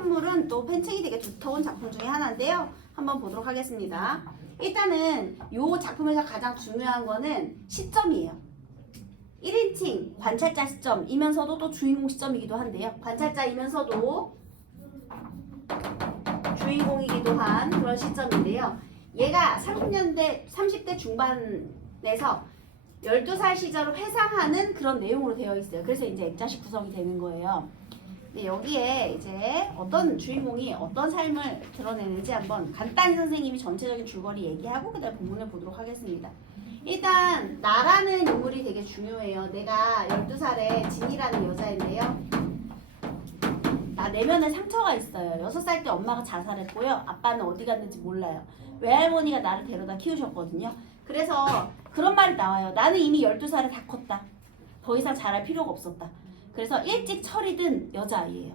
선물은 또 팬층이 되게 두터운 작품 중에 하나인데요. 한번 보도록 하겠습니다. 일단은 이 작품에서 가장 중요한 거는 시점이에요. 1인칭 관찰자 시점이면서도 또 주인공 시점이기도 한데요. 관찰자이면서도 주인공이기도 한 그런 시점인데요. 얘가 30대 중반에서 12살 시절을 회상하는 그런 내용으로 되어 있어요. 그래서 이제 액자식 구성이 되는 거예요. 근데 여기에 이제 어떤 주인공이 어떤 삶을 드러내는지 한번 간단히 선생님이 전체적인 줄거리 얘기하고 그다음 본문을 보도록 하겠습니다. 일단 나라는 인물이 되게 중요해요. 내가 12살에 진이라는 여자인데요. 나 내면에 상처가 있어요. 6살 때 엄마가 자살했고요. 아빠는 어디 갔는지 몰라요. 외할머니가 나를 데려다 키우셨거든요. 그래서 그런 말이 나와요. 나는 이미 12살에 다 컸다. 더 이상 자랄 필요가 없었다. 그래서 일찍 철이 든 여자아이예요.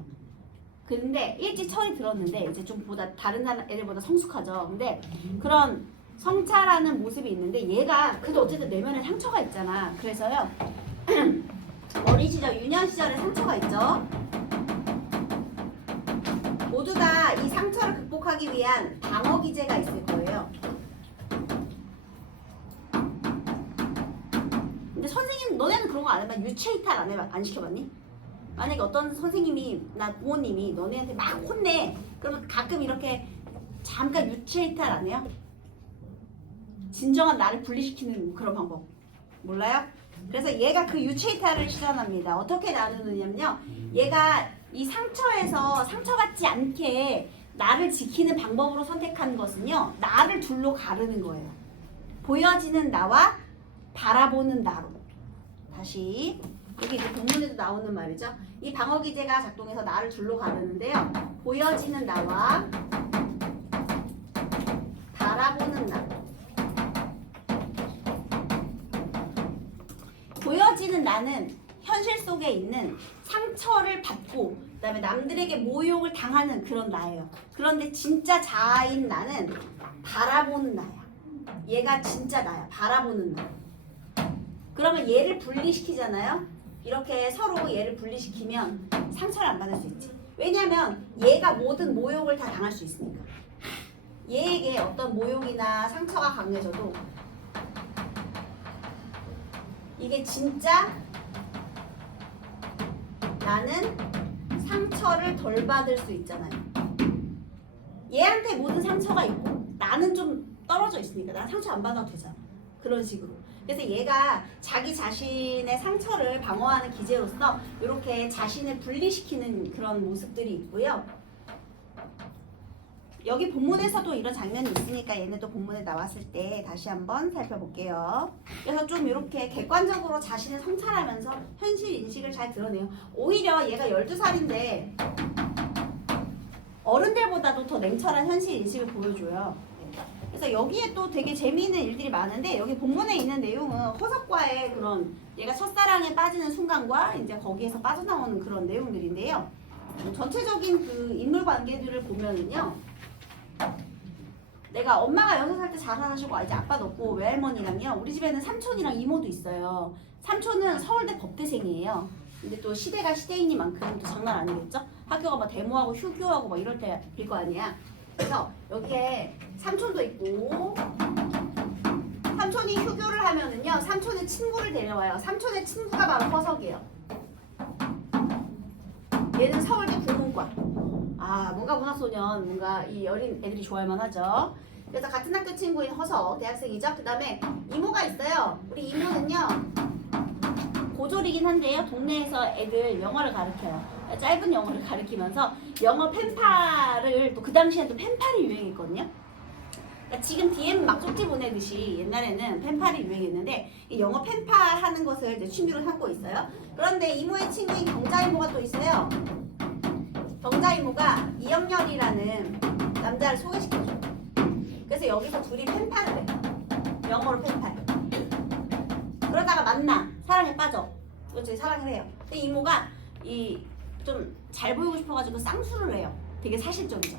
근데 일찍 철이 들었는데 이제 좀 다른 애들보다 성숙하죠. 근데 그런 성찰하는 모습이 있는데 얘가 그래도 어쨌든 내면에 상처가 있잖아. 그래서요. 어린 시절, 유년 시절에 상처가 있죠. 모두 다 이 상처를 극복하기 위한 방어 기제가 있을 거예요. 근데 선생님, 너네는 그런 거 안 해봐? 유체 이탈 안 시켜봤니? 만약에 어떤 선생님이, 나 부모님이 너네한테 막 혼내. 그러면 가끔 이렇게 잠깐 유체 이탈 안 해요? 진정한 나를 분리시키는 그런 방법 몰라요? 그래서 얘가 그 유체 이탈을 실현합니다. 어떻게 나누느냐면요. 얘가 이 상처에서 상처받지 않게 나를 지키는 방법으로 선택한 것은요. 나를 둘로 가르는 거예요. 보여지는 나와 바라보는 나로. 다시 여기 이제 본문에도 나오는 말이죠. 이 방어 기제가 작동해서 나를 둘로 가르는데요. 보여지는 나와 바라보는 나. 보여지는 나는 현실 속에 있는 상처를 받고 그다음에 남들에게 모욕을 당하는 그런 나예요. 그런데 진짜 자아인 나는 바라보는 나야. 얘가 진짜 나야. 바라보는 나. 그러면 얘를 분리시키잖아요. 이렇게 서로 얘를 분리시키면 상처를 안 받을 수 있지. 왜냐면 얘가 모든 모욕을 다 당할 수 있으니까. 얘에게 어떤 모욕이나 상처가 강해져도 이게 진짜 나는 상처를 덜 받을 수 있잖아요. 얘한테 모든 상처가 있고 나는 좀 떨어져 있으니까 난 상처 안 받아도 되잖아. 그런 식으로. 그래서 얘가 자기 자신의 상처를 방어하는 기제로서 이렇게 자신을 분리시키는 그런 모습들이 있고요. 여기 본문에서도 이런 장면이 있으니까 얘네도 본문에 나왔을 때 다시 한번 살펴볼게요. 그래서 좀 이렇게 객관적으로 자신을 성찰하면서 현실 인식을 잘 드러내요. 오히려 얘가 12살인데 어른들보다도 더 냉철한 현실 인식을 보여줘요. 그래서 여기에 또 되게 재미있는 일들이 많은데 여기 본문에 있는 내용은 허석과의 그런 얘가 첫사랑에 빠지는 순간과 이제 거기에서 빠져나오는 그런 내용들인데요. 전체적인 그 인물 관계들을 보면은요. 내가 엄마가 6살 때 자살하시고 이제 아빠도 없고 외할머니랑요. 우리 집에는 삼촌이랑 이모도 있어요. 삼촌은 서울대 법대생이에요. 근데 또 시대가 시대이니만큼 또 장난 아니겠죠? 학교가 막 데모하고 휴교하고 막 이럴 때일 거 아니야. 그래서 여기에 삼촌도 있고 삼촌이 휴교를 하면은요. 삼촌의 친구를 데려와요. 삼촌의 친구가 바로 허석이에요. 얘는 서울대 국문과. 뭔가 문학소년, 뭔가 이 어린 애들이 좋아할만 하죠. 그래서 같은 학교 친구인 허석, 대학생이죠. 그 다음에 이모가 있어요. 우리 이모는요, 고졸이긴 한데요. 동네에서 애들 영어를 가르쳐요. 짧은 영어를 가르치면서 영어 펜팔을, 또 그 당시엔 또 펜팔이 유행했거든요. 그러니까 지금 DM 막 쪽지 보내듯이 옛날에는 펜팔이 유행했는데, 이 영어 펜팔 하는 것을 이제 취미로 삼고 있어요. 그런데 이모의 친구인 경자 이모가 또 있어요. 경자 이모가 이영렬이라는 남자를 소개시켜줘요. 그래서 여기서 둘이 펜팔을 해요. 영어로 펜팔. 그러다가 만나. 사랑에 빠져. 그렇지, 사랑을 해요. 근데 이모가 좀 잘 보이고 싶어가지고 쌍수를 해요. 되게 사실적이죠.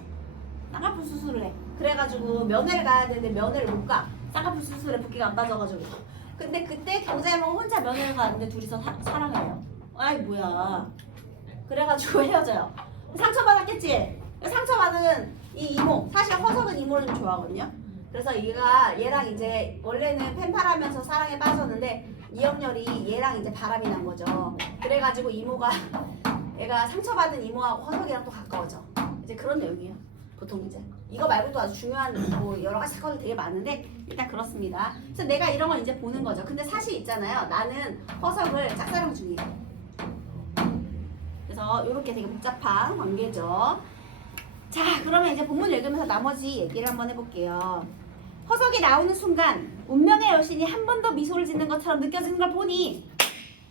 쌍꺼풀 수술을 해. 그래가지고 면회를 가야 되는데 면회를 못 가. 쌍꺼풀 수술에 붓기가 안 빠져가지고. 근데 그때 경자 이모가 혼자 면회를 가는데 둘이서 사랑해요. 아이 뭐야. 그래가지고 헤어져요. 상처받았겠지? 상처받은 이 이모, 사실 허석은 이모를 좀 좋아하거든요. 그래서 얘랑 이제 원래는 펜팔하면서 사랑에 빠졌는데 이영렬이 얘랑 이제 바람이 난 거죠. 그래가지고 이모가 얘가 상처받은 이모하고 허석이랑 또 가까워져. 이제 그런 내용이에요. 보통 이제 이거 말고도 아주 중요한 뭐 여러 가지 사건이 되게 많은데 일단 그렇습니다. 그래서 내가 이런 걸 이제 보는 거죠. 근데 사실 있잖아요. 나는 허석을 짝사랑 중이에요. 그래서 이렇게 되게 복잡한 관계죠. 자, 그러면 이제 본문 읽으면서 나머지 얘기를 한번 해볼게요. 허석이 나오는 순간 운명의 여신이 한 번 더 미소를 짓는 것처럼 느껴지는 걸 보니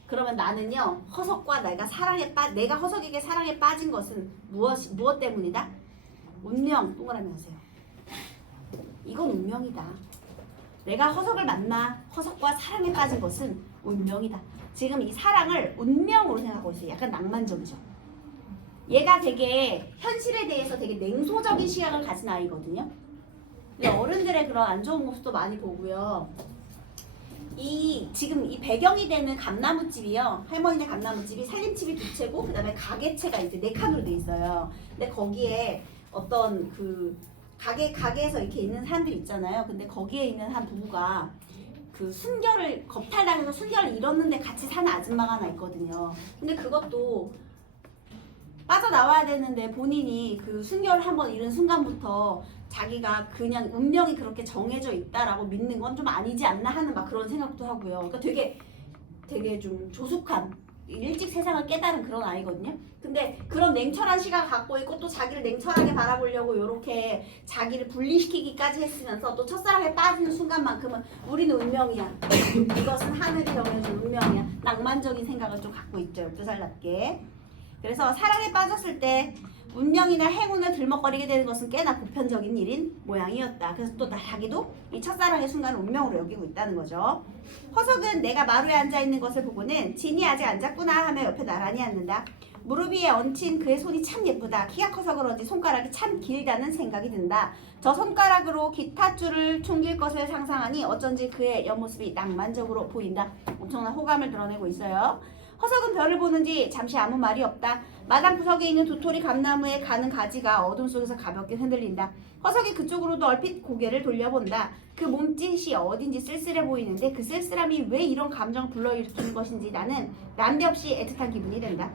그러면 나는요 허석과 내가 허석에게 사랑에 빠진 것은 무엇 때문이다? 운명. 동그라미 하세요. 이건 운명이다. 내가 허석을 만나 허석과 사랑에 빠진 것은 운명이다. 지금 이 사랑을 운명으로 생각하고 있어요. 약간 낭만적이죠. 얘가 되게 현실에 대해서 되게 냉소적인 시각을 가진 아이거든요. 근데 어른들의 그런 안 좋은 모습도 많이 보고요. 지금 이 배경이 되는 감나무집이요. 할머니네 감나무집이 살림집이 두 채고 그다음에 가게채가 이제 네 칸으로 돼 있어요. 근데 거기에 어떤 그 가게에서 이렇게 있는 사람들 있잖아요. 근데 거기에 있는 한 부부가 그 겁탈당해서 순결을 잃었는데 같이 사는 아줌마가 하나 있거든요. 근데 그것도 빠져나와야 되는데 본인이 그 순결을 한번 잃은 순간부터 자기가 그냥 운명이 그렇게 정해져 있다라고 믿는 건 좀 아니지 않나 하는 막 그런 생각도 하고요. 그러니까 되게 좀 조숙한 일찍 세상을 깨달은 그런 아이거든요. 근데 그런 냉철한 시각을 갖고 있고 또 자기를 냉철하게 바라보려고 이렇게 자기를 분리시키기까지 했으면서 또 첫사랑에 빠지는 순간만큼은 우리는 운명이야. 이것은 하늘이 정해준 운명이야. 낭만적인 생각을 좀 갖고 있죠. 12살답게. 그래서 사랑에 빠졌을 때 운명이나 행운을 들먹거리게 되는 것은 꽤나 보편적인 일인 모양이었다. 그래서 또 자기도 이 첫사랑의 순간을 운명으로 여기고 있다는 거죠. 허석은 내가 마루에 앉아있는 것을 보고는 진이 아직 안 잤구나 하며 옆에 나란히 앉는다. 무릎 위에 얹힌 그의 손이 참 예쁘다. 키가 커서 그런지 손가락이 참 길다는 생각이 든다. 저 손가락으로 기타 줄을 퉁길 것을 상상하니 어쩐지 그의 옆모습이 낭만적으로 보인다. 엄청난 호감을 드러내고 있어요. 허석은 별을 보는지 잠시 아무 말이 없다. 마당 구석에 있는 도토리 감나무에 가는 가지가 어둠 속에서 가볍게 흔들린다. 허석이 그쪽으로도 얼핏 고개를 돌려본다. 그 몸짓이 어딘지 쓸쓸해 보이는데 그 쓸쓸함이 왜 이런 감정을 불러일으키는 것인지 나는 난데없이 애틋한 기분이 든다.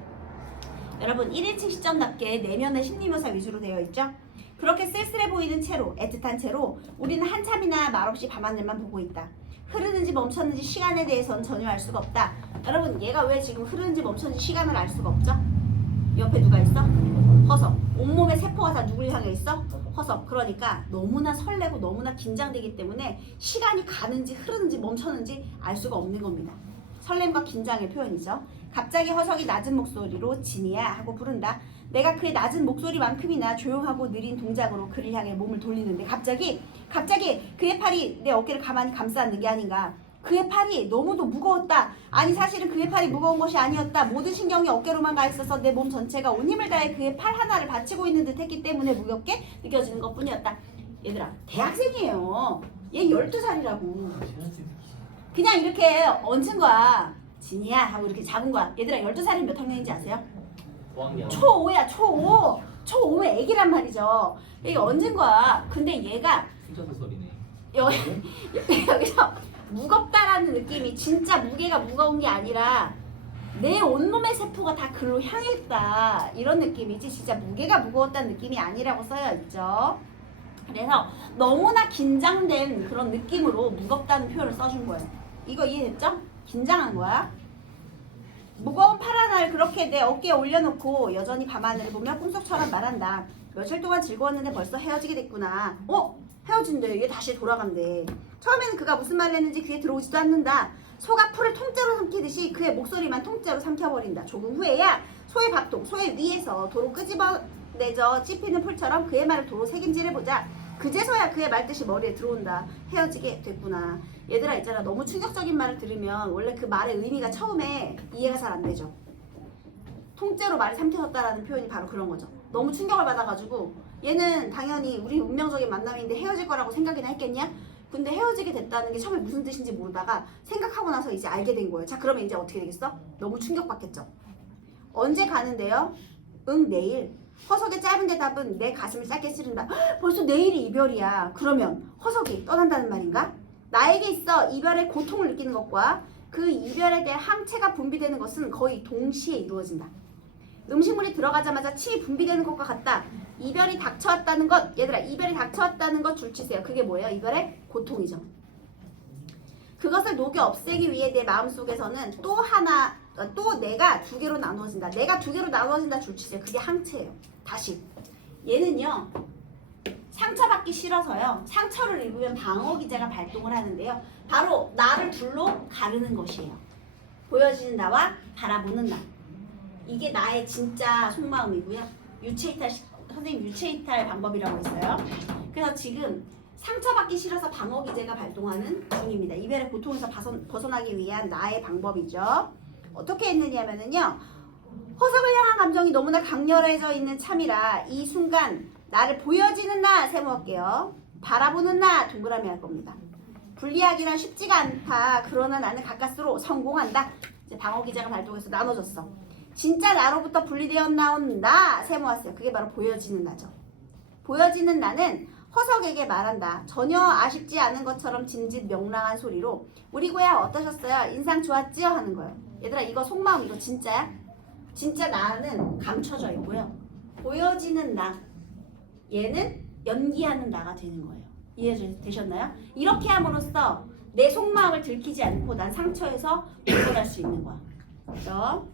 여러분 1인칭 시점답게 내면의 심리묘사 위주로 되어 있죠? 그렇게 쓸쓸해 보이는 채로 애틋한 채로 우리는 한참이나 말없이 밤하늘만 보고 있다. 흐르는지 멈췄는지 시간에 대해서는 전혀 알 수가 없다. 여러분 얘가 왜 지금 흐르는지 멈췄는지 시간을 알 수가 없죠? 옆에 누가 있어? 허석. 온몸의 세포가 다 누굴 향해 있어? 허석. 그러니까 너무나 설레고 너무나 긴장되기 때문에 시간이 가는지 흐르는지 멈췄는지 알 수가 없는 겁니다. 설렘과 긴장의 표현이죠. 갑자기 허석이 낮은 목소리로 진이야 하고 부른다. 내가 그의 낮은 목소리만큼이나 조용하고 느린 동작으로 그를 향해 몸을 돌리는데 갑자기 그의 팔이 내 어깨를 가만히 감싸는 게 아닌가. 그의 팔이 너무도 무거웠다. 아니 사실은 그의 팔이 무거운 것이 아니었다. 모든 신경이 어깨로만 가 있어서 내 몸 전체가 온 힘을 다해 그의 팔 하나를 받치고 있는 듯 했기 때문에 무겁게 느껴지는 것뿐이었다. 얘들아 대학생이에요. 얘 12살이라고. 그냥 이렇게 얹은 거야. 진이야 하고 이렇게 잡은 거야. 얘들아 12살이 몇 학년인지 아세요? 초5야 초5. 초5면 애기란 말이죠. 이게 얹은 거야. 근데 얘가 여기서 무겁다라는 느낌이 진짜 무게가 무거운 게 아니라 내 온몸의 세포가 다 글로 향해 있다 이런 느낌이지 진짜 무게가 무거웠다는 느낌이 아니라고 써여 있죠. 그래서 너무나 긴장된 그런 느낌으로 무겁다는 표현을 써준 거예요. 이거 이해됐죠? 긴장한 거야. 무거운 팔 하나를 그렇게 내 어깨에 올려놓고 여전히 밤하늘을 보며 꿈속처럼 말한다. 며칠 동안 즐거웠는데 벌써 헤어지게 됐구나. 헤어진대. 얘 다시 돌아간대. 처음에는 그가 무슨 말을 했는지 귀에 들어오지도 않는다. 소가 풀을 통째로 삼키듯이 그의 목소리만 통째로 삼켜버린다. 조금 후에야 소의 밥통, 소의 위에서 도로 끄집어내져 찝히는 풀처럼 그의 말을 도로 새김질해보자. 그제서야 그의 말뜻이 머리에 들어온다. 헤어지게 됐구나. 얘들아 있잖아. 너무 충격적인 말을 들으면 원래 그 말의 의미가 처음에 이해가 잘 안 되죠. 통째로 말을 삼켜졌다라는 표현이 바로 그런 거죠. 너무 충격을 받아가지고 얘는 당연히 우리 운명적인 만남인데 헤어질 거라고 생각이나 했겠냐? 근데 헤어지게 됐다는 게 처음에 무슨 뜻인지 모르다가 생각하고 나서 이제 알게 된 거예요. 자 그러면 이제 어떻게 되겠어? 너무 충격받겠죠. 언제 가는데요? 응 내일. 허석의 짧은 대답은 내 가슴을 짧게 찌른다. 헉, 벌써 내일이 이별이야. 그러면 허석이 떠난다는 말인가? 나에게 있어 이별의 고통을 느끼는 것과 그 이별에 대한 항체가 분비되는 것은 거의 동시에 이루어진다. 음식물이 들어가자마자 침이 분비되는 것과 같다. 이별이 닥쳐왔다는 것, 얘들아, 이별이 닥쳐왔다는 것 줄치세요. 그게 뭐예요? 이별의 고통이죠. 그것을 녹여 없애기 위해 내 마음속에서는 또 내가 두 개로 나누어진다. 내가 두 개로 나누어진다 줄치세요. 그게 항체예요. 다시 얘는요, 상처받기 싫어서요, 상처를 입으면 방어기제가 발동을 하는데요, 바로 나를 둘로 가르는 것이에요. 보여지는 나와 바라보는 나, 이게 나의 진짜 속마음이고요. 선생님 유체이탈 방법이라고 했어요. 그래서 지금 상처받기 싫어서 방어기제가 발동하는 중입니다. 이별의 고통에서 벗어나기 위한 나의 방법이죠. 어떻게 했느냐면요, 허석을 향한 감정이 너무나 강렬해져 있는 참이라 이 순간 나를 보여지는 나 세모할게요. 바라보는 나 동그라미 할 겁니다. 분리하기란 쉽지가 않다. 그러나 나는 가까스로 성공한다. 이제 방어기제가 발동해서 나눠졌어. 진짜 나로부터 분리되어 나온 나 세모았어요. 그게 바로 보여지는 나죠. 보여지는 나는 허석에게 말한다. 전혀 아쉽지 않은 것처럼 짐짓 명랑한 소리로 우리 고향 어떠셨어요? 인상 좋았지요? 하는 거예요. 얘들아, 이거 속마음, 이거 진짜야? 진짜 나는 감춰져 있고요. 보여지는 나, 얘는 연기하는 나가 되는 거예요. 이해되셨나요? 이렇게 함으로써 내 속마음을 들키지 않고 난 상처에서 벗어날 수 있는 거야. 그렇죠?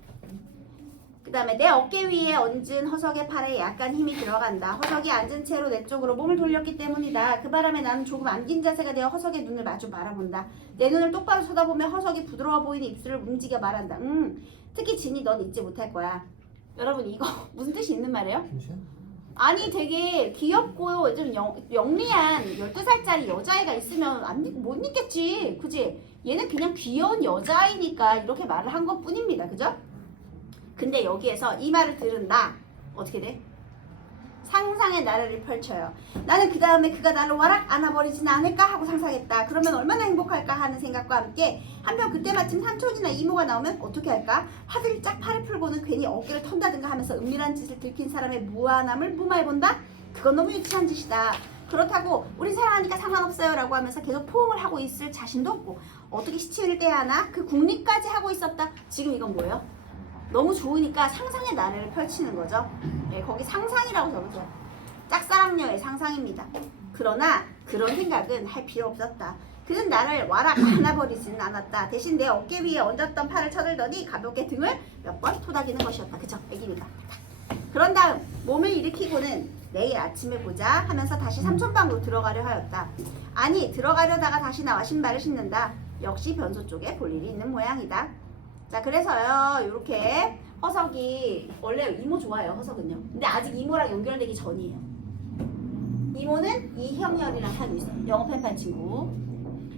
그 다음에 내 어깨 위에 얹은 허석의 팔에 약간 힘이 들어간다. 허석이 앉은 채로 내 쪽으로 몸을 돌렸기 때문이다. 그 바람에 나는 조금 안긴 자세가 되어 허석의 눈을 마주 바라본다. 내 눈을 똑바로 쳐다보며 허석이 부드러워 보이는 입술을 움직여 말한다. 특히 진이 넌 잊지 못할 거야. 여러분, 이거 무슨 뜻이 있는 말이에요? 아니, 되게 귀엽고 좀 영리한 12살짜리 여자애가 있으면 못 잊겠지. 그지? 얘는 그냥 귀여운 여자아이니까 이렇게 말을 한 것 뿐입니다. 그죠? 근데 여기에서 이 말을 들은 나 어떻게 돼? 상상의 나래를 펼쳐요. 나는 그 다음에 그가 나를 와락 안아버리진 않을까 하고 상상했다. 그러면 얼마나 행복할까 하는 생각과 함께 한편 그때 마침 삼촌이나 이모가 나오면 어떻게 할까? 화들짝 팔을 풀고는 괜히 어깨를 턴다든가 하면서 은밀한 짓을 들킨 사람의 무한함을 무마해본다? 그건 너무 유치한 짓이다. 그렇다고 우리 사랑하니까 상관없어요 라고 하면서 계속 포옹을 하고 있을 자신도 없고 어떻게 시치를 떼야 하나? 그 국리까지 하고 있었다. 지금 이건 뭐예요? 너무 좋으니까 상상의 나래를 펼치는 거죠. 예, 거기 상상이라고 적었죠. 짝사랑녀의 상상입니다. 그러나 그런 생각은 할 필요 없었다. 그는 나를 와락 안아버리지는 않았다. 대신 내 어깨 위에 얹었던 팔을 쳐들더니 가볍게 등을 몇 번 토닥이는 것이었다. 그쵸? 애기니까. 그런 다음 몸을 일으키고는 내일 아침에 보자 하면서 다시 삼촌방으로 들어가려 하였다. 아니, 들어가려다가 다시 나와 신발을 신는다. 역시 변소 쪽에 볼 일이 있는 모양이다. 자, 그래서요, 요렇게 허석이, 원래 이모 좋아해요, 허석은요. 근데 아직 이모랑 연결되기 전이에요. 이모는 이형열이랑 사귀고 있어요. 영어 펜팔 친구.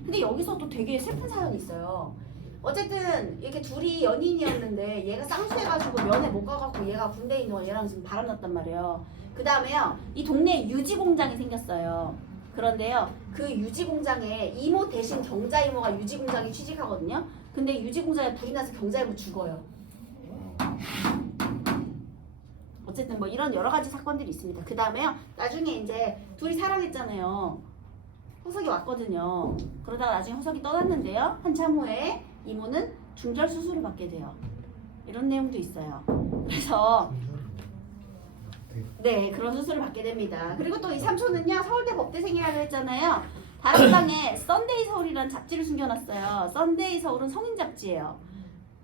근데 여기서 또 되게 슬픈 사연이 있어요. 어쨌든 이렇게 둘이 연인이었는데 얘가 쌍수해가지고 면회 못 가갖고 얘가 군대에 있는 거 얘랑 지금 바람났단 말이에요. 그 다음에요, 이 동네에 유지공장이 생겼어요. 그런데요, 그 유지공장에 이모 대신 경자 이모가 유지공장에 취직하거든요. 근데 유지공장에 불이 나서 경자 이모 죽어요. 어쨌든 뭐 이런 여러 가지 사건들이 있습니다. 그 다음에요, 나중에 이제 둘이 사랑했잖아요. 허석이 왔거든요. 그러다가 나중에 허석이 떠났는데요, 한참 후에 이모는 중절 수술을 받게 돼요. 이런 내용도 있어요. 그래서 네, 그런 수술을 받게 됩니다. 그리고 또 이 삼촌은요, 서울대 법대생이라고 했잖아요. 다락방에 썬데이 서울이라는 잡지를 숨겨놨어요. 썬데이 서울은 성인 잡지예요.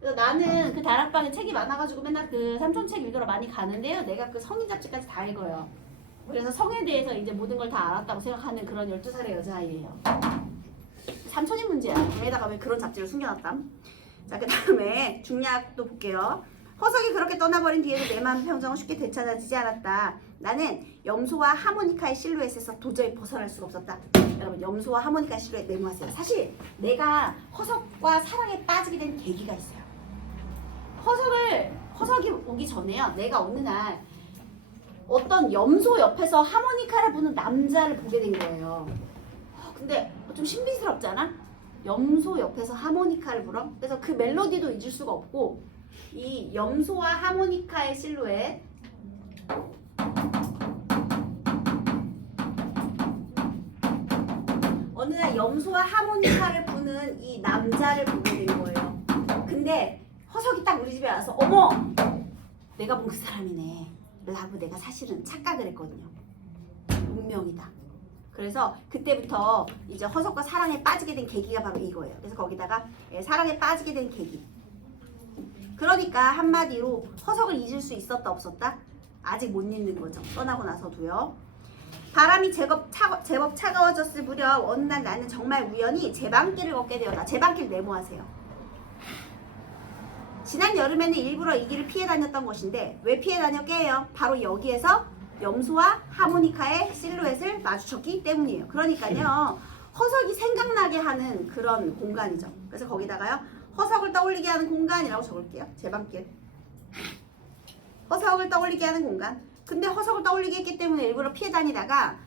그래서 나는 그 다락방에 책이 많아가지고 맨날 그 삼촌 책 읽으러 많이 가는데요, 내가 그 성인 잡지까지 다 읽어요. 그래서 성에 대해서 이제 모든 걸 다 알았다고 생각하는 그런 12살의 여자아이예요. 삼촌이 문제야. 걔에다가 왜 그런 잡지를 숨겨놨담? 자, 그 다음에 중략도 볼게요. 허석이 그렇게 떠나버린 뒤에도 내 마음 평정은 쉽게 되찾아지지 않았다. 나는 염소와 하모니카의 실루엣에서 도저히 벗어날 수가 없었다. 여러분, 염소와 하모니카 실루엣 메모하세요. 사실 내가 허석과 사랑에 빠지게 된 계기가 있어요. 허석이 오기 전에요, 내가 어느 날 어떤 염소 옆에서 하모니카를 부는 남자를 보게 된 거예요. 근데 좀 신비스럽지 않아? 염소 옆에서 하모니카를 불어? 그래서 그 멜로디도 잊을 수가 없고, 이 염소와 하모니카의 실루엣 염소와 하모니카를 부는 이 남자를 보게 된 거예요. 근데 허석이 딱 우리 집에 와서 어머! 내가 본 그 사람이네 라고 내가 사실은 착각을 했거든요. 운명이다. 그래서 그때부터 이제 허석과 사랑에 빠지게 된 계기가 바로 이거예요. 그래서 거기다가 사랑에 빠지게 된 계기. 그러니까 한마디로 허석을 잊을 수 있었다 없었다? 아직 못 잊는 거죠. 떠나고 나서도요. 바람이 제법 차가워졌을 무렵 어느 날 나는 정말 우연히 제 방길을 걷게 되었다. 제 방길 네모하세요. 지난 여름에는 일부러 이 길을 피해 다녔던 것인데 왜 피해 다녔게요? 바로 여기에서 염소와 하모니카의 실루엣을 마주쳤기 때문이에요. 그러니까요. 허석이 생각나게 하는 그런 공간이죠. 그래서 거기다가요. 허석을 떠올리게 하는 공간이라고 적을게요. 제 방길. 허석을 떠올리게 하는 공간. 근데 허석을 떠올리게 했기 때문에 일부러 피해 다니다가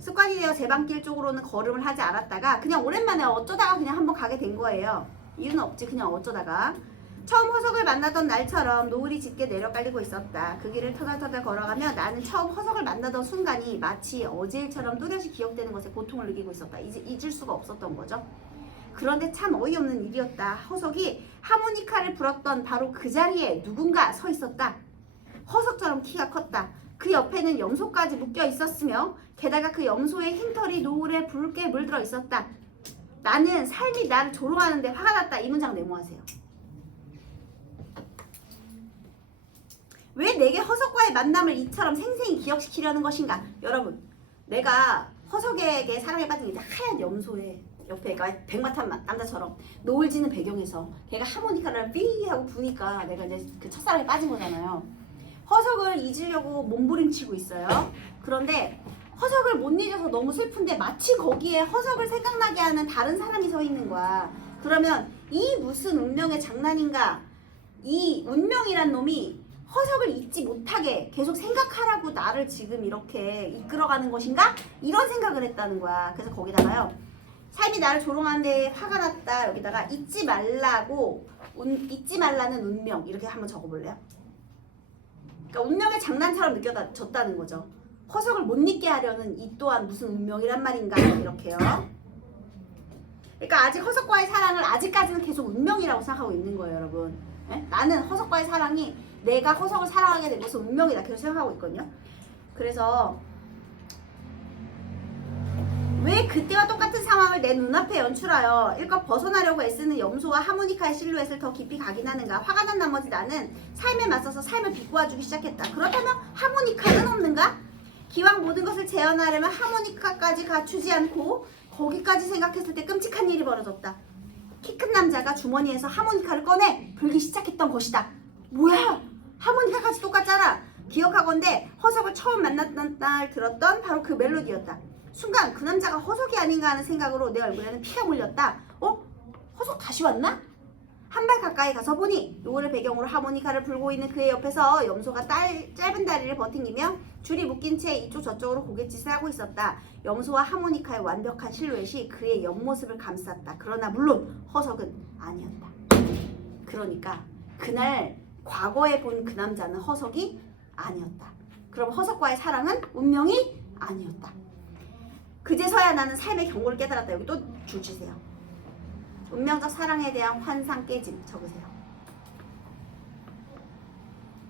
습관이 되어 제 방길 쪽으로는 걸음을 하지 않았다가 그냥 오랜만에 어쩌다가 그냥 한번 가게 된 거예요. 이유는 없지. 그냥 어쩌다가. 처음 허석을 만나던 날처럼 노을이 짙게 내려깔리고 있었다. 그 길을 터덜터덜 걸어가며 나는 처음 허석을 만나던 순간이 마치 어제일처럼 뚜렷이 기억되는 것에 고통을 느끼고 있었다. 잊을 수가 없었던 거죠. 그런데 참 어이없는 일이었다. 허석이 하모니카를 불었던 바로 그 자리에 누군가 서 있었다. 허석처럼 키가 컸다. 그 옆에는 염소까지 묶여 있었으며 게다가 그 염소의 흰털이 노을에 붉게 물들어 있었다. 나는 삶이 나를 조롱하는데 화가 났다. 이 문장 메모하세요. 왜 내게 허석과의 만남을 이처럼 생생히 기억시키려는 것인가? 여러분, 내가 허석에게 사랑에 빠진 이제 하얀 염소의 옆에 백마탄 남자처럼 노을 지는 배경에서 걔가 하모니카를 삐 하고 부니까 내가 이제 그 첫사랑에 빠진 거잖아요. 허석을 잊으려고 몸부림치고 있어요. 그런데 허석을 못 잊어서 너무 슬픈데 마치 거기에 허석을 생각나게 하는 다른 사람이 서 있는 거야. 그러면 이 무슨 운명의 장난인가? 이 운명이란 놈이 허석을 잊지 못하게 계속 생각하라고 나를 지금 이렇게 이끌어가는 것인가? 이런 생각을 했다는 거야. 그래서 거기다가요. 삶이 나를 조롱하는데 화가 났다. 여기다가 잊지 말라는 운명 이렇게 한번 적어볼래요? 그러니까 운명의 장난처럼 느껴졌다는 거죠. 허석을 못 잊게 하려는 이 또한 무슨 운명이란 말인가 이렇게요. 그러니까 아직 허석과의 사랑을 아직까지는 계속 운명이라고 생각하고 있는 거예요, 여러분. 네? 나는 허석과의 사랑이 내가 허석을 사랑하게 된 것은 운명이다 계속 생각하고 있거든요. 그래서 왜 그때와 똑같은 상황을 내 눈앞에 연출하여 일껏 벗어나려고 애쓰는 염소와 하모니카의 실루엣을 더 깊이 각인하는가. 화가 난 나머지 나는 삶에 맞서서 삶을 비꼬아주기 시작했다. 그렇다면 하모니카는 없는가? 기왕 모든 것을 재현하려면 하모니카까지 갖추지 않고 거기까지 생각했을 때 끔찍한 일이 벌어졌다. 키 큰 남자가 주머니에서 하모니카를 꺼내 불기 시작했던 것이다. 뭐야? 하모니카까지 똑같잖아. 기억하건대 허석을 처음 만났던 날 들었던 바로 그 멜로디였다. 순간 그 남자가 허석이 아닌가 하는 생각으로 내 얼굴에는 피가 몰렸다. 허석 다시 왔나? 한 발 가까이 가서 보니 노을을 배경으로 하모니카를 불고 있는 그의 옆에서 염소가 짧은 다리를 버팅기며 줄이 묶인 채 이쪽 저쪽으로 고갯짓을 하고 있었다. 염소와 하모니카의 완벽한 실루엣이 그의 옆모습을 감쌌다. 그러나 물론 허석은 아니었다. 그러니까 그날 과거에 본 그 남자는 허석이 아니었다. 그럼 허석과의 사랑은 운명이 아니었다. 그제서야 나는 삶의 경고를 깨달았다. 여기 또 줄 치세요. 운명적 사랑에 대한 환상 깨짐 적으세요.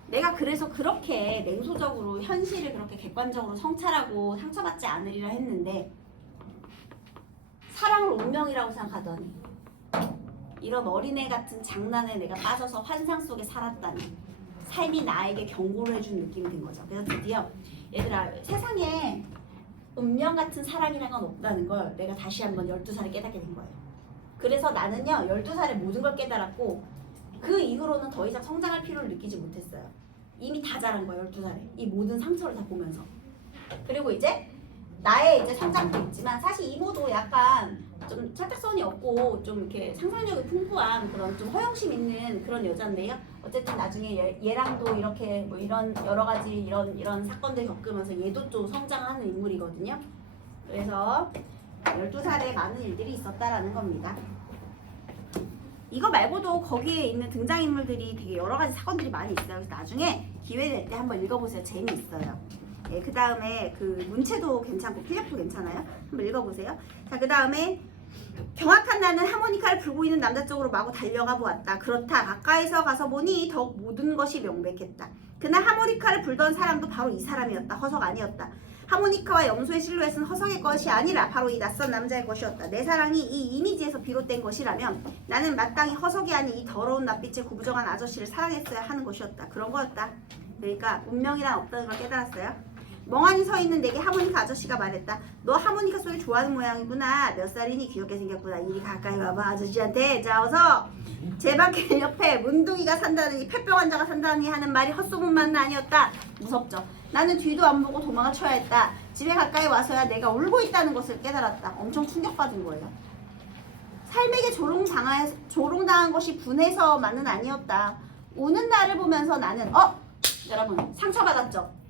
내가 그래서 그렇게 냉소적으로 현실을 그렇게 객관적으로 성찰하고 상처받지 않으리라 했는데 사랑을 운명이라고 생각하더니 이런 어린애 같은 장난에 내가 빠져서 환상 속에 살았다니 삶이 나에게 경고를 해준 느낌이 든 거죠. 그래서 드디어 얘들아 세상에 운명 같은 사랑이란 건 없다는 걸 내가 다시 한번 12살에 깨닫게 된 거예요. 그래서 나는요 12살에 모든 걸 깨달았고 그 이후로는 더 이상 성장할 필요를 느끼지 못했어요. 이미 다 자란 거예요 12살에 이 모든 상처를 다 보면서. 그리고 이제 나의 이제 성장도 있지만 사실 이모도 약간 좀 철딱선이 없고 좀 이렇게 상상력이 풍부한 그런 좀 허영심 있는 그런 여자인데요. 어쨌든 나중에 얘랑도 이렇게 뭐 이런 여러 가지 이런 사건들 겪으면서 얘도 좀 성장하는 인물이거든요. 그래서 12살에 많은 일들이 있었다라는 겁니다. 이거 말고도 거기에 있는 등장인물들이 되게 여러 가지 사건들이 많이 있어요. 그래서 나중에 기회 될 때 한번 읽어보세요. 재미있어요. 예, 그 다음에 그 문체도 괜찮고 필력도 괜찮아요. 한번 읽어보세요. 자, 그 다음에 경악한 나는 하모니카를 불고 있는 남자 쪽으로 마구 달려가 보았다. 그렇다. 가까이서 가서 보니 더욱 모든 것이 명백했다. 그날 하모니카를 불던 사람도 바로 이 사람이었다. 허석 아니었다. 하모니카와 염소의 실루엣은 허석의 것이 아니라 바로 이 낯선 남자의 것이었다. 내 사랑이 이 이미지에서 비롯된 것이라면 나는 마땅히 허석이 아닌 이 더러운 낯빛의 구부정한 아저씨를 사랑했어야 하는 것이었다. 그런 거였다. 그러니까 운명이란 없다는 걸 깨달았어요. 멍하니 서 있는 내게 하모니카 아저씨가 말했다. 너 하모니카 소리 좋아하는 모양이구나. 몇 살이니? 귀엽게 생겼구나. 이리 가까이 와봐 아저씨한테. 자, 어서. 제 밖에 옆에 문둥이가 산다느니 폐병 환자가 산다느니 하는 말이 헛소문만은 아니었다. 무섭죠. 나는 뒤도 안 보고 도망을 쳐야 했다. 집에 가까이 와서야 내가 울고 있다는 것을 깨달았다. 엄청 충격받은 거예요. 삶에게 조롱당한 것이 분해서만은 아니었다. 우는 나를 보면서 나는 여러분 상처받았죠?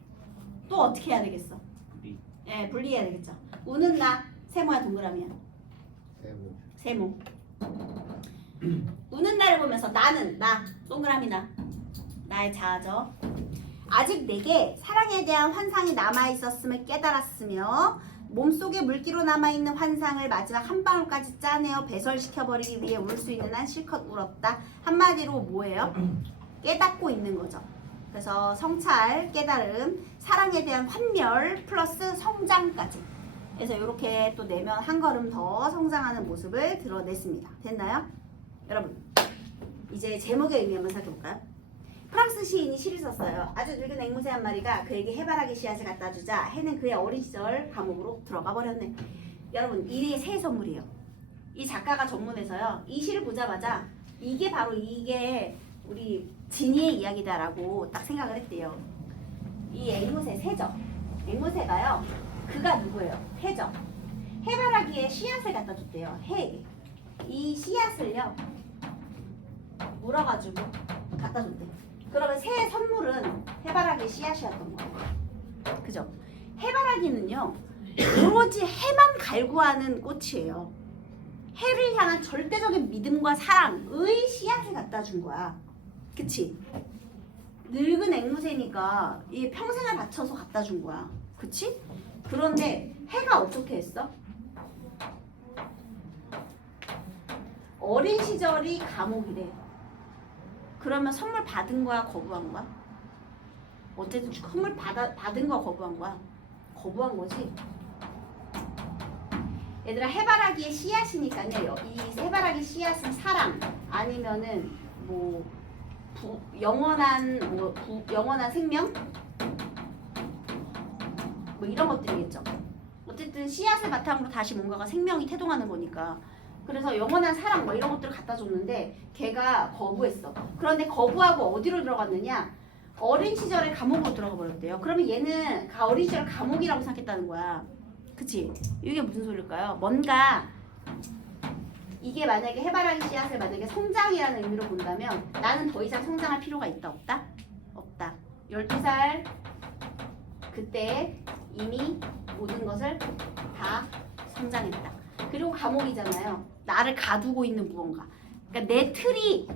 또 어떻게 해야 되겠어? 예, 분리해야 되겠죠. 우는 나 세모야 동그라미야? 세모. 우는 나를 보면서 나는 나 동그라미 나의 자아죠. 아직 내게 사랑에 대한 환상이 남아있었음을 깨달았으며 몸속에 물기로 남아있는 환상을 마지막 한 방울까지 짜내어 배설시켜버리기 위해 울 수 있는 한 실컷 울었다. 한마디로 뭐예요? 깨닫고 있는 거죠. 그래서 성찰, 깨달음, 사랑에 대한 환멸 플러스 성장까지. 그래서 이렇게 또 내면 한 걸음 더 성장하는 모습을 드러냈습니다. 됐나요? 여러분, 이제 제목의 의미 한번 살펴볼까요? 프랑스 시인이 시를 썼어요. 아주 늙은 앵무새 한 마리가 그에게 해바라기 씨앗을 갖다 주자 해는 그의 어린 시절 감옥으로 들어가 버렸네. 여러분, 이게 새해 선물이에요. 이 작가가 전문에서요. 이 시를 보자마자 이게 바로 이게 우리 진이의 이야기다라고 딱 생각을 했대요. 이 앵무새 새죠. 앵무새가요. 그가 누구예요? 해죠. 해바라기에 씨앗을 갖다 줬대요. 해에게. 이 씨앗을요. 물어가지고 갖다 줬대. 그러면 새의 선물은 해바라기 씨앗이었던 거예요. 그죠? 해바라기는요. 오로지 해만 갈구하는 꽃이에요. 해를 향한 절대적인 믿음과 사랑의 씨앗을 갖다 준 거야. 그치? 늙은 앵무새니까 이게 평생을 바쳐서 갖다 준 거야. 그치? 그런데 해가 어떻게 했어? 어린 시절이 감옥이래. 그러면 선물 받은 거야, 거부한 거야? 어쨌든 선물 받은 거 거부한 거야. 거부한 거지. 얘들아, 해바라기의 씨앗이니까요. 이 해바라기 씨앗은 사랑 아니면은 뭐 영원한 영원한 생명 뭐 이런 것들이겠죠. 어쨌든 씨앗을 바탕으로 다시 뭔가가 생명이 태동하는 거니까. 그래서 영원한 사랑 뭐 이런 것들을 갖다 줬는데 걔가 거부했어. 그런데 거부하고 어디로 들어갔느냐? 어린 시절에 감옥으로 들어가 버렸대요. 그러면 얘는 어린 시절 감옥이라고 생각했다는 거야. 그치? 이게 무슨 소리일까요? 뭔가 이게 만약에 해바라기 씨앗을 만약에 성장이라는 의미로 본다면 나는 더 이상 성장할 필요가 있다 없다? 없다. 12살 그때 이미 모든 것을 다 성장했다. 그리고 감옥이잖아요. 나를 가두고 있는 무언가. 그러니까 내 틀이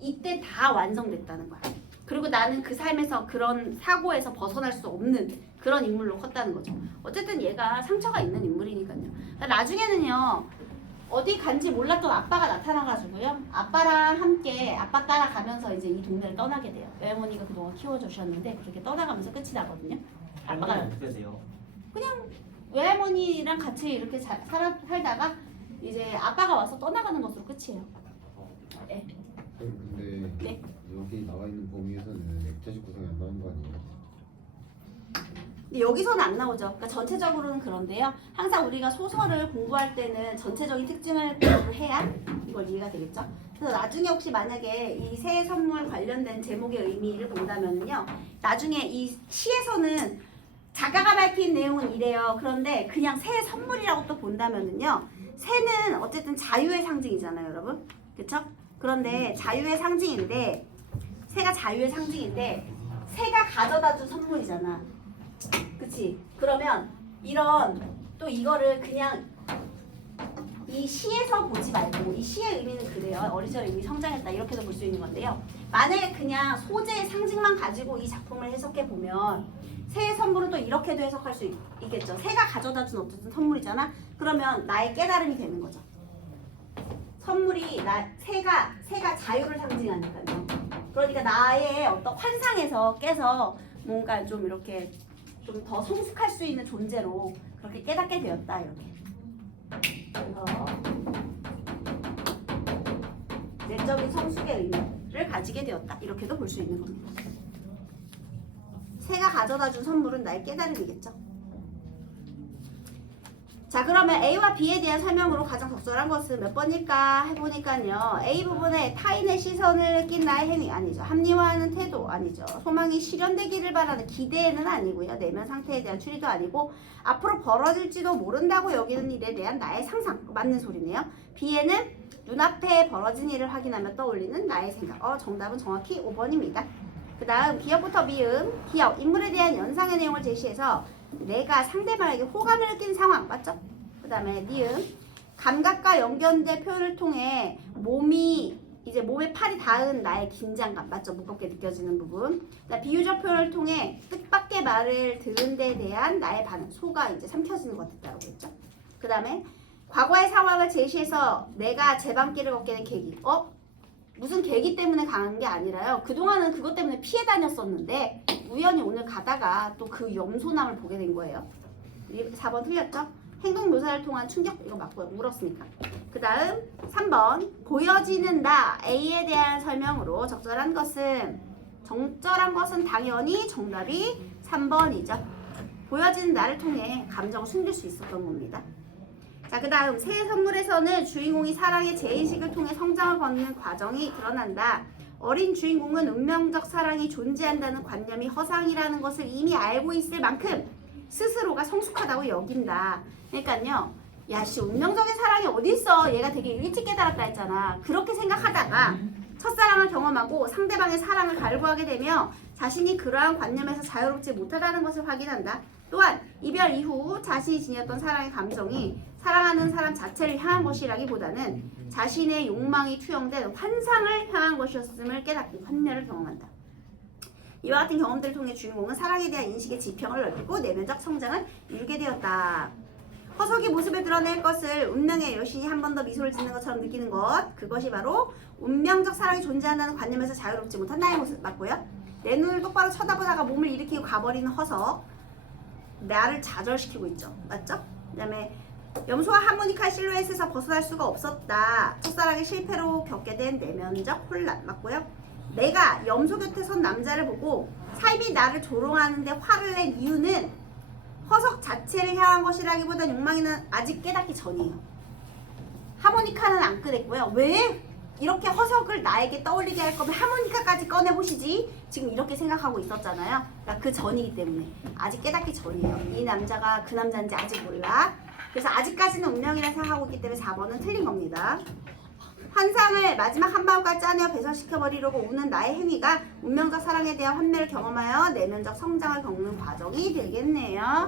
이때 다 완성됐다는 거야. 그리고 나는 그 삶에서 그런 사고에서 벗어날 수 없는 그런 인물로 컸다는 거죠. 어쨌든 얘가 상처가 있는 인물이니까요. 그러니까 나중에는요. 어디 간지 몰랐던 아빠가 나타나가지고요. 아빠랑 함께 아빠 따라가면서 이제 이 동네를 떠나게 돼요. 외할머니가 그동안 키워주셨는데 그렇게 떠나가면서 끝이 나거든요. 아빠가 어떻게 돼요? 그냥 외할머니랑 같이 이렇게 살다가 이제 아빠가 와서 떠나가는 것으로 끝이에요. 네. 근데 네. 여기 나와 있는 범위에서는 액자식 구성이 안 나오는 거 아니에요? 근데 여기서는 안 나오죠. 그러니까 전체적으로는 그런데요. 항상 우리가 소설을 공부할 때는 전체적인 특징을 공부를 해야 이걸 이해가 되겠죠. 그래서 나중에 혹시 만약에 이 새해 선물 관련된 제목의 의미를 본다면요. 나중에 이 시에서는 작가가 밝힌 내용은 이래요. 그런데 그냥 새해 선물이라고 또 본다면은요. 새는 어쨌든 자유의 상징이잖아요, 여러분. 그쵸? 그런데 자유의 상징인데 새가 자유의 상징인데 새가 가져다 준 선물이잖아. 그치? 그러면 이런 또 이거를 그냥 이 시에서 보지 말고 이 시의 의미는 그래요. 어린 시절에 이미 성장했다 이렇게도 볼 수 있는 건데요. 만약에 그냥 소재의 상징만 가지고 이 작품을 해석해 보면 새의 선물은 또 이렇게도 해석할 수 있겠죠. 새가 가져다준 어쨌든 선물이잖아. 그러면 나의 깨달음이 되는 거죠. 선물이 새가 자유를 상징하니까요. 그러니까 나의 어떤 환상에서 깨서 뭔가 좀 이렇게 좀 더 성숙할 수 있는 존재로 그렇게 깨닫게 되었다 이렇게. 그래서 내적인 성숙의 의미를 가지게 되었다 이렇게도 볼 수 있는 겁니다. 새가 가져다준 선물은 나의 깨달음이겠죠. 자, 그러면 A와 B에 대한 설명으로 가장 적절한 것은 몇 번일까 해보니까요. A 부분에 타인의 시선을 낀 나의 행위 아니죠. 합리화하는 태도 아니죠. 소망이 실현되기를 바라는 기대는 아니고요. 내면 상태에 대한 추리도 아니고 앞으로 벌어질지도 모른다고 여기는 일에 대한 나의 상상. 맞는 소리네요. B에는 눈앞에 벌어진 일을 확인하며 떠올리는 나의 생각. 정답은 정확히 5번입니다. 그 다음 기억부터 미음. 기억, 인물에 대한 연상의 내용을 제시해서 내가 상대방에게 호감을 느낀 상황. 맞죠? 그 다음에 니은. 감각과 연결된 표현을 통해 몸에 팔이 닿은 나의 긴장감. 맞죠? 무겁게 느껴지는 부분. 그다음 비유적 표현을 통해 뜻밖의 말을 들은 데 대한 나의 반응. 소가 이제 삼켜지는 것 같다고 했죠. 그 다음에 과거의 상황을 제시해서 내가 제 방길을 걷게 된 계기. 무슨 계기 때문에 강한 게 아니라요. 그동안은 그것 때문에 피해 다녔었는데 우연히 오늘 가다가 또 그 염소남을 보게 된 거예요. 4번 틀렸죠? 행동 묘사를 통한 충격. 이거 맞고요. 물었으니까. 그 다음 3번 보여지는 나 A에 대한 설명으로 적절한 것은 당연히 정답이 3번이죠. 보여지는 나를 통해 감정을 숨길 수 있었던 겁니다. 자, 그 다음 새해 선물에서는 주인공이 사랑의 재인식을 통해 성장을 거는 과정이 드러난다. 어린 주인공은 운명적 사랑이 존재한다는 관념이 허상이라는 것을 이미 알고 있을 만큼 스스로가 성숙하다고 여긴다. 그러니까요. 야씨 운명적인 사랑이 어딨어. 얘가 되게 일찍 깨달았다 했잖아. 그렇게 생각하다가 첫사랑을 경험하고 상대방의 사랑을 갈구하게 되며 자신이 그러한 관념에서 자유롭지 못하다는 것을 확인한다. 또한 이별 이후 자신이 지녔던 사랑의 감정이 사랑하는 사람 자체를 향한 것이라기보다는 자신의 욕망이 투영된 환상을 향한 것이었음을 깨닫고 환멸을 경험한다. 이와 같은 경험들을 통해 주인공은 사랑에 대한 인식의 지평을 넓히고 내면적 성장을 이루게 되었다. 허석이 모습을 드러낼 것을 운명의 여신이 한 번 더 미소를 짓는 것처럼 느끼는 것. 그것이 바로 운명적 사랑이 존재한다는 관념에서 자유롭지 못한 나의 모습. 맞고요. 내 눈을 똑바로 쳐다보다가 몸을 일으키고 가버리는 허석. 나를 좌절시키고 있죠. 맞죠? 그 다음에 염소와 하모니카 실루엣에서 벗어날 수가 없었다. 첫사랑의 실패로 겪게 된 내면적 혼란. 맞고요. 내가 염소 곁에 선 남자를 보고 삶이 나를 조롱하는데 화를 낸 이유는 허석 자체를 향한 것이라기보다 욕망이는 아직 깨닫기 전이에요. 하모니카는 안 꺼냈고요. 왜 이렇게 허석을 나에게 떠올리게 할 거면 하모니카까지 꺼내보시지. 지금 이렇게 생각하고 있었잖아요. 그러니까 그 전이기 때문에 아직 깨닫기 전이에요. 이 남자가 그 남자인지 아직 몰라. 그래서 아직까지는 운명이라 생각하고 있기 때문에 4번은 틀린 겁니다. 환상을 마지막 한 방울까지 짜내어 배설시켜버리려고 우는 나의 행위가 운명적 사랑에 대한 환멸을 경험하여 내면적 성장을 겪는 과정이 되겠네요.